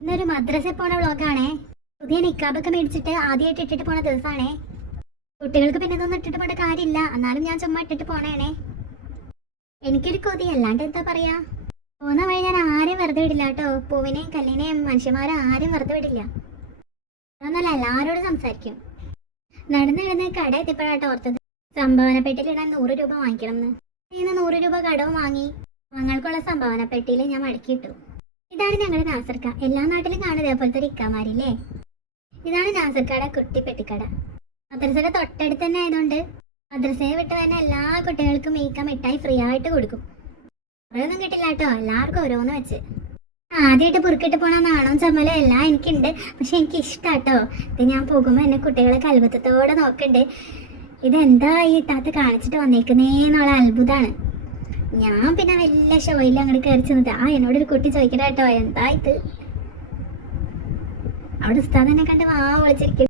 ഇന്നൊരു മദ്രസയിൽ പോണ വ്ളോഗാണേ. പുതിയ നിക്കാബൊക്കെ മേടിച്ചിട്ട് ആദ്യമായിട്ട് ഇട്ടിട്ട് പോണ ദിവസമാണേ. കുട്ടികൾക്ക് പിന്നെ ഇതൊന്നും ഇട്ടിട്ട് പോണ കാര്യമില്ല, എന്നാലും ഞാൻ ചുമ്മാ ഇട്ടിട്ട് പോണേണേ. എനിക്കൊരു കൊതി, അല്ലാണ്ട് എന്താ പറയാ. പോകുന്ന വഴി ഞാൻ ആരെയും വെറുതെ വിടില്ല കേട്ടോ. പൂവിനെയും കല്ലിനെയും മനുഷ്യന്മാരെ ആരും വെറുതെ വിടില്ല. അതൊന്നല്ല, എല്ലാവരോടും സംസാരിക്കും. നടന്ന് കട എത്തിയപ്പോഴാട്ടോ ഓർത്തത് സംഭാവന പെട്ടിയിലിടാൻ 100 രൂപ വാങ്ങിക്കണം എന്ന്. ഇന്ന് 100 രൂപ കടവും വാങ്ങി ഞങ്ങൾക്കുള്ള സംഭാവന പെട്ടിയിൽ ഞാൻ മടക്കിയിട്ടു. ഇതാണ് ഞങ്ങളുടെ നാസർക്ക. എല്ലാ നാട്ടിലും കാണും ഇതേപോലത്തെ ഒരു ഇക്കാമാരില്ലേ. ഇതാണ് നാസർക്കയുടെ കുട്ടി പെട്ടിക്കട. മദ്രസയുടെ തൊട്ടടുത്ത് തന്നെ ആയതുകൊണ്ട് മദ്രസയെ വിട്ട് തന്നെ എല്ലാ കുട്ടികൾക്കും ഈ മിഠായി ഫ്രീ ആയിട്ട് കൊടുക്കും. കുറേയൊന്നും കിട്ടില്ല കേട്ടോ, എല്ലാവർക്കും ഓരോന്ന് വെച്ച്. ആദ്യമായിട്ട് പുറുക്കിട്ട് പോണ നാണവും ചമ്മലും എല്ലാം എനിക്കുണ്ട്, പക്ഷെ എനിക്ക് ഇഷ്ടാട്ടോ. ഇത് ഞാൻ പോകുമ്പോൾ എന്നെ കുട്ടികളെ അത്ഭുതത്തോടെ നോക്കണ്ട്. ഇതെന്താ ഈ താത്ത കാണിച്ചിട്ട് വന്നേക്കുന്നേന്നുള്ള അത്ഭുതമാണ്. ഞാൻ പിന്നെ വലിയ ഷോയിൽ അങ്ങോട്ട് കയറി ചെന്നത്. എന്നോടൊരു കുട്ടി ചോദിക്കണ കേട്ടോ, എന്താ ഇത്. അവിടെ ഉസ്താദ് എന്നെ കണ്ട് വിളിച്ചിരിക്കും.